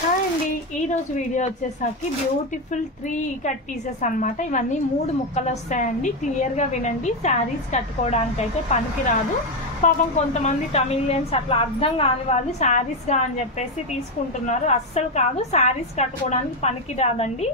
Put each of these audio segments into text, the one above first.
Hi అండి, ఈరోజు video వచ్చేసరికి బ్యూటిఫుల్ 3 కట్ పీసెస్ అనమాట. ఇవన్నీ 3 ముక్కలు వస్తాయండి. క్లియర్గా వినండి. శారీస్ కట్టుకోవడానికి అయితే పనికి రాదు. పాపం కొంతమంది తమిళియన్స్ అట్లా అర్థం కాని వాళ్ళు శారీస్గా అని చెప్పేసి తీసుకుంటున్నారు. అస్సలు కాదు, శారీస్ కట్టుకోవడానికి పనికి రాదండి.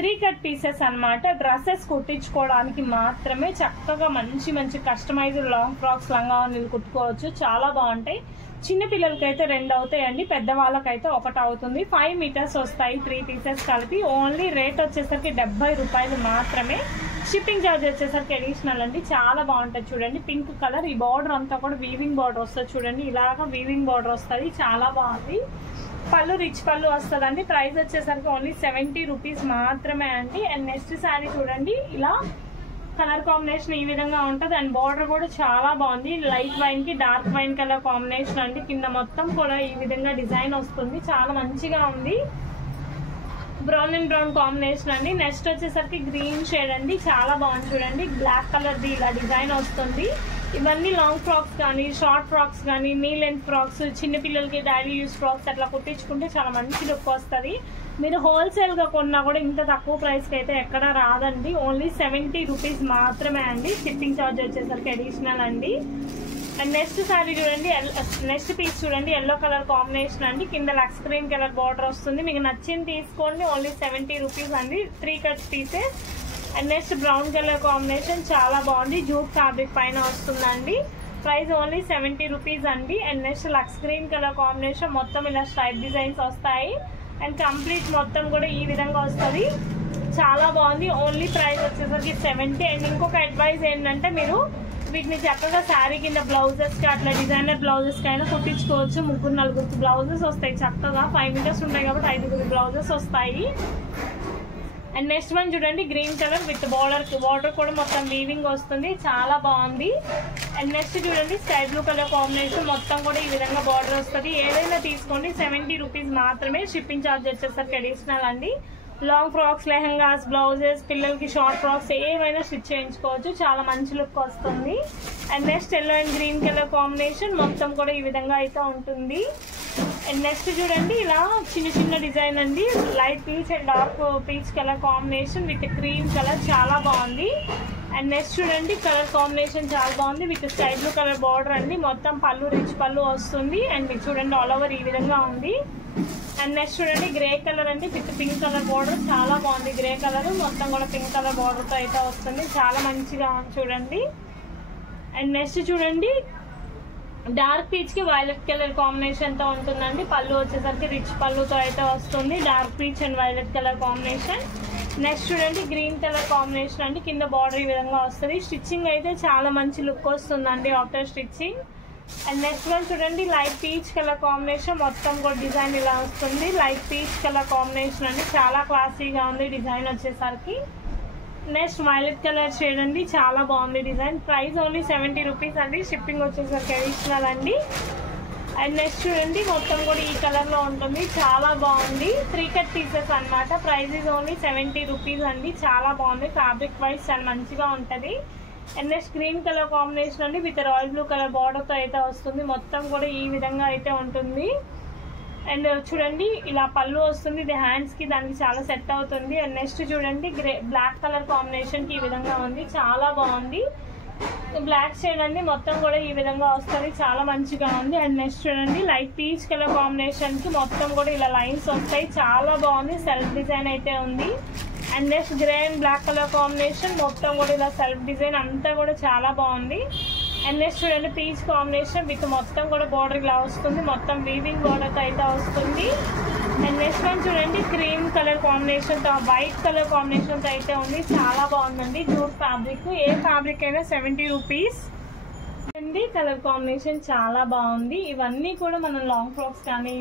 3 కట్ పీసెస్ అనమాట. డ్రెస్సెస్ కుట్టించుకోవడానికి మాత్రమే. చక్కగా మంచి మంచి కస్టమైజ్డ్ లాంగ్ ఫ్రాక్స్ లంగావోణీలు కుట్టుకోవచ్చు. చాలా బాగుంటాయి. చిన్న పిల్లలకైతే 2 అవుతాయండి, పెద్దవాళ్ళకైతే 1 అవుతుంది. 5 మీటర్స్ వస్తాయి 3 పీసెస్ కలిపి. ఓన్లీ రేట్ వచ్చేసరికి 70 రూపాయలు మాత్రమే. షిప్పింగ్ ఛార్జ్ వచ్చేసరికి అడిషనల్ అండి. చాలా బాగుంటుంది. చూడండి పింక్ కలర్, ఈ బార్డర్ అంతా కూడా వీవింగ్ బార్డర్ వస్తుంది. చూడండి ఇలాగా వీవింగ్ బార్డర్ వస్తుంది. చాలా బాగుంది. పళ్ళు రిచ్ పళ్ళు వస్తుందండి. ప్రైస్ వచ్చేసరికి ఓన్లీ 70 రూపీస్ మాత్రమే అండి. అండ్ నెక్స్ట్ శారీ చూడండి, ఇలా కలర్ కాంబినేషన్ ఈ విధంగా ఉంటుంది. అండ్ బార్డర్ కూడా చాలా బాగుంది. లైట్ వైన్ కి డార్క్ వైన్ కలర్ కాంబినేషన్ అండి. కింద మొత్తం కూడా ఈ విధంగా డిజైన్ వస్తుంది. చాలా మంచిగా ఉంది. బ్రౌన్ అండ్ బ్రౌన్ కాంబినేషన్ అండి. నెక్స్ట్ వచ్చేసరికి గ్రీన్ షేడ్ అండి. చాలా బాగుంది. చూడండి బ్లాక్ కలర్ ది ఇలా డిజైన్ వస్తుంది. ఇవన్నీ లాంగ్ ఫ్రాక్స్ కానీ షార్ట్ ఫ్రాక్స్ కానీ నీ లెంత్ ఫ్రాక్స్, చిన్నపిల్లలకి డైలీ యూస్ ఫ్రాక్స్ అట్లా కుట్టించుకుంటే చాలా మంచి లుక్ వస్తుంది. మీరు హోల్సేల్గా కొన్నా కూడా ఇంత తక్కువ ప్రైస్కి అయితే ఎక్కడ రాదండి. ఓన్లీ 70 రూపీస్ మాత్రమే అండి. షిప్పింగ్ ఛార్జ్ వచ్చేసరికి అడిషనల్ అండి. అండ్ నెక్స్ట్ సారీ చూడండి, నెక్స్ట్ పీస్ చూడండి, ఎల్లో కలర్ కాంబినేషన్ అండి. కింద లక్స్ గ్రీన్ కలర్ బార్డర్ వస్తుంది. మీకు నచ్చింది తీసుకోండి. ఓన్లీ 70 రూపీస్ అండి. 3 cut pieces. And next brown colour combination చాలా బాగుంది. జూట్ ఫ్యాబ్రిక్ పైన వస్తుందండి. ప్రైస్ ఓన్లీ 70 రూపీస్ అండి. అండ్ నెక్స్ట్ లక్స్ గ్రీన్ కలర్ కాంబినేషన్, మొత్తం ఇలా స్ట్రైప్ డిజైన్స్ వస్తాయి. అండ్ కంప్లీట్ మొత్తం కూడా ఈ విధంగా వస్తుంది. చాలా బాగుంది. ఓన్లీ ప్రైస్ వచ్చేసరికి 70. అండ్ ఇంకొక అడ్వైస్ ఏంటంటే, మీరు వీటిని చక్కగా శారీ కింద బ్లౌజెస్కి అట్లా డిజైనర్ బ్లౌజెస్కి అయినా కుట్టించుకోవచ్చు. 3-4 బ్లౌజెస్ వస్తాయి చక్కగా. 5 మీటర్స్ ఉంటాయి కాబట్టి 5 బ్లౌజెస్ వస్తాయి. అండ్ నెక్స్ట్ వన్ చూడండి, గ్రీన్ కలర్ విత్ బార్డర్ కూడా మొత్తం వీవింగ్ వస్తుంది. చాలా బాగుంది. అండ్ నెక్స్ట్ చూడండి, స్కై బ్లూ కలర్ కాంబినేషన్, మొత్తం కూడా ఈ విధంగా బార్డర్ వస్తుంది. ఏదైనా తీసుకోండి 70 రూపీస్ మాత్రమే. షిప్పింగ్ ఛార్జ్ వచ్చేసరికి అడిషనల్ అండి. లాంగ్ ఫ్రాక్స్, లెహంగాస్, బ్లౌజెస్, పిల్లలకి షార్ట్ ఫ్రాక్స్ ఏమైనా స్టిచ్ చేయించుకోవచ్చు. చాలా మంచి లుక్ వస్తుంది. And next yellow and green colour combination, మొత్తం కూడా ఈ విధంగా అయితే ఉంటుంది. అండ్ నెక్స్ట్ చూడండి, ఇలా చిన్న చిన్న డిజైన్ అండి. Light peach and dark peach colour combination with cream colour, చాలా బాగుంది. అండ్ నెక్స్ట్ చూడండి, కలర్ కాంబినేషన్ చాలా బాగుంది. With sky blue colour border అండి. మొత్తం పళ్ళు రిచ్ పళ్ళు వస్తుంది. అండ్ చూడండి ఆల్ ఓవర్ ఈ విధంగా ఉంది. అండ్ నెక్స్ట్ చూడండి, గ్రే కలర్ అండి విత్ పింక్ కలర్ బార్డర్, చాలా బాగుంది. గ్రే కలర్ మొత్తం కూడా పింక్ కలర్ బార్డర్తో అయితే వస్తుంది. చాలా మంచిగా ఉంది చూడండి. అండ్ నెక్స్ట్ చూడండి, డార్క్ పీచ్ కి వైలెట్ కలర్ కాంబినేషన్ తో ఉంటుందండి. పళ్ళు వచ్చేసరికి రిచ్ పళ్ళుతో అయితే వస్తుంది. Dark peach and violet colour combination. Next చూడండి, గ్రీన్ కలర్ కాంబినేషన్ అండి. కింద బార్డర్ ఈ విధంగా వస్తుంది. స్టిచ్చింగ్ అయితే చాలా మంచి లుక్ వస్తుందండి after stitching. And next one చూడండి, లైట్ పీచ్ కలర్ కాంబినేషన్, మొత్తం కూడా డిజైన్ ఇలా వస్తుంది. లైట్ పీచ్ కలర్ కాంబినేషన్ అండి. చాలా క్లాసీగా ఉంది డిజైన్ వచ్చేసరికి. నెక్స్ట్ వైలెట్ కలర్ షేడ్ అండి. చాలా బాగుంది డిజైన్. ప్రైస్ ఓన్లీ 70 రూపీస్ అండి. షిప్పింగ్ వచ్చేసరికి అడిషనల్ అండి. అండ్ నెక్స్ట్ చూడండి, మొత్తం కూడా ఈ కలర్ లో ఉంటుంది. చాలా బాగుంది. 3 కట్ పీసెస్ అనమాట. ప్రైస్ ఇస్ ఓన్లీ 70 రూపీస్ అండి. చాలా బాగుంది. ఫ్యాబ్రిక్ వైజ్ చాలా మంచిగా ఉంటుంది. And next green colour combination అండి with royal blue colour border తో అయితే వస్తుంది. మొత్తం కూడా ఈ విధంగా అయితే ఉంటుంది. అండ్ చూడండి, ఇలా పళ్ళు వస్తుంది. ఇది హ్యాండ్స్ కి దానికి చాలా సెట్ అవుతుంది. అండ్ నెక్స్ట్ చూడండి, బ్లాక్ కలర్ కాంబినేషన్ కి ఈ విధంగా ఉంది. చాలా బాగుంది. బ్లాక్ షేడ్ అండి. మొత్తం కూడా ఈ విధంగా వస్తుంది. చాలా మంచిగా ఉంది. అండ్ నెక్స్ట్ చూడండి, లైట్ పీచ్ కలర్ కాంబినేషన్ కి మొత్తం కూడా ఇలా లైన్స్ వస్తాయి. చాలా బాగుంది. సెల్ఫ్ డిజైన్ అయితే ఉంది. And next grey and black colour combination, మొత్తం కూడా ఇలా సెల్ఫ్ డిజైన్ అంతా కూడా చాలా బాగుంది. అండ్ నెక్స్ట్ చూడండి, పీచ్ కాంబినేషన్ విత్ మొత్తం కూడా బార్డర్ ఇలా వస్తుంది. మొత్తం వీవింగ్ బార్డర్ అయితే వస్తుంది. అండ్ నెక్స్ట్ వన్ చూడండి, క్రీమ్ కలర్ కాంబినేషన్ తో వైట్ కలర్ కాంబినేషన్ తో అయితే ఉంది. చాలా బాగుందండి. జూట్ ఫ్యాబ్రిక్, ఏ ఫ్యాబ్రిక్ అయినా 70 రూపీస్ అండి. కలర్ కాంబినేషన్ చాలా బాగుంది. ఇవన్నీ కూడా మనం లాంగ్ ఫ్రాక్స్ కానీ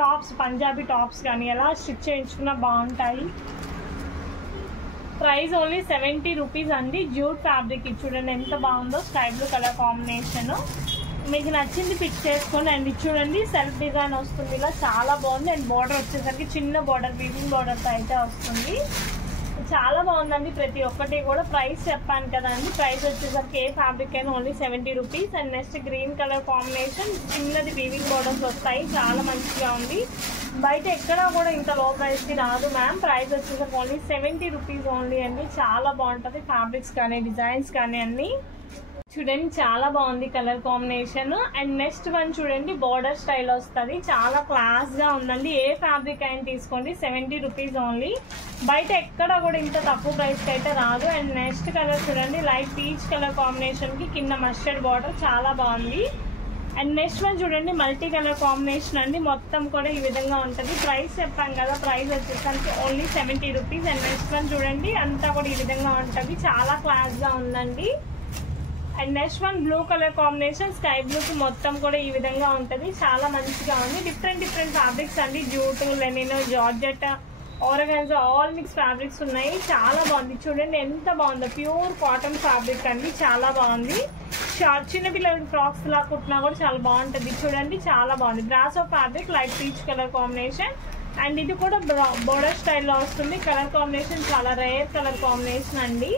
టాప్స్, పంజాబీ టాప్స్ కానీ ఎలా స్టిచ్ చేయించుకున్నా బాగుంటాయి. ప్రైస్ ఓన్లీ 70 రూపీస్ అండి. జూట్ ఫ్యాబ్రిక్ ఇది చూడండి ఎంత బాగుందో. స్కై బ్లూ కలర్ కాంబినేషన్, మీకు నచ్చింది పిక్ చేసుకోండి. అండ్ ఇది చూడండి, సెల్ఫ్ డిజైన్ వస్తుంది ఇలా. చాలా బాగుంది. అండ్ బార్డర్ వచ్చేసరికి చిన్న బార్డర్, వీవింగ్ బార్డర్తో అయితే వస్తుంది. చాలా బాగుందండి ప్రతి ఒక్కటి కూడా. ప్రైస్ చెప్పాను కదండి, ప్రైస్ వచ్చేసరికి ఏ ఫ్యాబ్రిక్ అయినా only 70 rupees. And next green colour combination, చిన్నది వీవింగ్ బోర్డర్స్ వస్తాయి, చాలా మంచిగా ఉంది. బయట ఎక్కడా కూడా ఇంత లో ప్రైస్కి రాదు మ్యామ్. ప్రైస్ వచ్చేసరికి ఓన్లీ 70 రూపీస్ ఓన్లీ అండి. చాలా బాగుంటుంది ఫ్యాబ్రిక్స్ కానీ డిజైన్స్ కానీ అన్నీ. చూడండి చాలా బాగుంది colour combination. And next one చూడండి బోర్డర్ స్టైల్ వస్తుంది, చాలా క్లాస్ గా ఉందండి. ఏ ఫ్యాబ్రిక్ అయినా తీసుకోండి 70 రూపీస్ ఓన్లీ. బయట ఎక్కడ కూడా ఇంత తక్కువ ప్రైస్ కి అయితే రాదు. అండ్ నెక్స్ట్ కలర్ చూడండి లైట్ పీచ్ కలర్ కాంబినేషన్ కి కింద మస్టర్డ్ బార్డర్, చాలా బాగుంది. అండ్ నెక్స్ట్ వన్ చూడండి మల్టీ కలర్ కాంబినేషన్ అండి, మొత్తం కూడా ఈ విధంగా ఉంటుంది. ప్రైస్ చెప్పాం కదా, ప్రైస్ వచ్చేసరికి only 70 rupees. And next one చూడండి అంతా కూడా ఈ విధంగా ఉంటుంది, చాలా క్లాస్ గా ఉందండి. And next one blue colour combination, sky బ్లూకి మొత్తం కూడా ఈ విధంగా ఉంటుంది, చాలా మంచిగా ఉంది. డిఫరెంట్ ఫ్యాబ్రిక్స్ అండి, jute, linen, georgette, organza, all mix fabrics ఉన్నాయి. చాలా బాగుంది చూడండి ఎంత బాగుందో, ప్యూర్ కాటన్ ఫ్యాబ్రిక్ అండి, చాలా బాగుంది. చిన్నపిల్లలకి ఫ్రాక్స్ లా కుట్టినా కూడా చాలా బాగుంటుంది చూడండి, చాలా బాగుంది. Brasso fabric, light peach colour combination. And ఇది కూడా బోర్డర్ స్టైల్లో వస్తుంది. కలర్ కాంబినేషన్ చాలా రేర్ కలర్ కాంబినేషన్ అండి.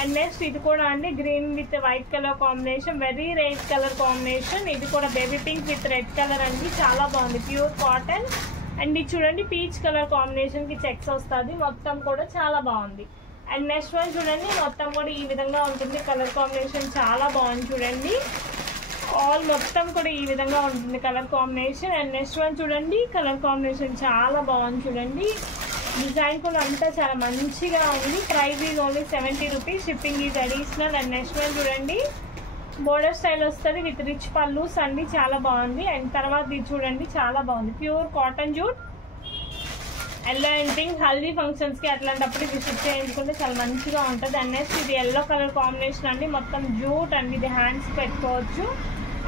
అండ్ నెక్స్ట్ ఇది కూడా అండి green with white colour combination, very rare colour combination. ఇది కూడా baby pink with red colour అండి, చాలా బాగుంది, ప్యూర్ కాటన్. అండ్ ఇది చూడండి పీచ్ కలర్ కాంబినేషన్ కి చెక్స్ వస్తుంది, మొత్తం కూడా చాలా బాగుంది. అండ్ నెక్స్ట్ వన్ చూడండి మొత్తం కూడా ఈ విధంగా ఉంటుంది, కలర్ కాంబినేషన్ చాలా బాగుంది చూడండి. ఆల్ మొత్తం కూడా ఈ విధంగా ఉంటుంది colour combination. And next one చూడండి కలర్ కాంబినేషన్ చాలా బాగుంది చూడండి. డిజైన్ కూడా అంతా చాలా మంచిగా ఉంది. Price is only 70 rupees, shipping is additional. And next one చూడండి బోర్డర్ స్టైల్ వస్తుంది విత్ రిచ్ పల్లూస్ అండి, చాలా బాగుంది. అండ్ తర్వాత ఇది చూడండి చాలా బాగుంది, pure cotton jute. Yellow and pink haldi functions కి అట్లాంటప్పుడు ఇది స్టిచ్ చేయించుకుంటే చాలా మంచిగా ఉంటుంది. అండ్ నెక్స్ట్ ఇది ఎల్లో కలర్ కాంబినేషన్ అండి, మొత్తం జూట్ అండి, ఇది హ్యాండ్స్ పెట్టుకోవచ్చు.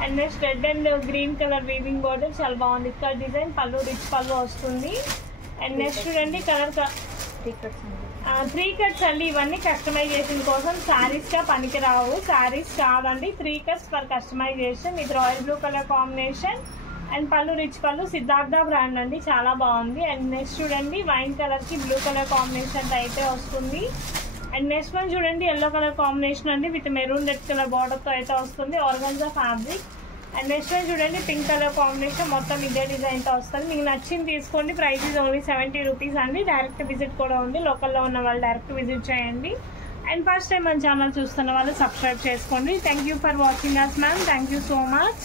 And next red and green colour weaving border, చాలా బాగుంది. ఇక్కడ డిజైన్ పళ్ళు రిచ్ పళ్ళు వస్తుంది. అండ్ నెక్స్ట్ చూడండి కలర్ 3 కట్స్ అండి, ఇవన్నీ కస్టమైజేషన్ కోసం, శారీస్ గా పనికి రావు, శారీస్ కాదండి. 3 కట్స్ ఫర్ కస్టమైజేషన్. ఇది royal blue colour combination and పళ్ళు రిచ్ పళ్ళు, సిద్ధార్థ బ్రాండ్ అండి, చాలా బాగుంది. అండ్ నెక్స్ట్ చూడండి వైన్ కలర్ కి బ్లూ కలర్ కాంబినేషన్ అయితే వస్తుంది. అండ్ నెక్స్ట్ వన్ చూడండి ఎల్లో కలర్ కాంబినేషన్ అండి with maroon red colour border తో అయితే వస్తుంది, organza fabric. And next one చూడండి పింక్ కలర్ కాంబినేషన్, మొత్తం ఇదే డిజైన్ తో వస్తుంది. మీకు నచ్చింది తీసుకోండి. ప్రైస్ ఇస్ ఓన్లీ 70 రూపీస్ అండి. డైరెక్ట్ విజిట్ కూడా ఉంది, లోకల్లో ఉన్న వాళ్ళు డైరెక్ట్ విజిట్ చేయండి. అండ్ ఫస్ట్ టైం మన ఛానల్ చూస్తున్న వాళ్ళు సబ్స్క్రైబ్ చేసుకోండి. Thank you for watching us ma'am, thank you so much.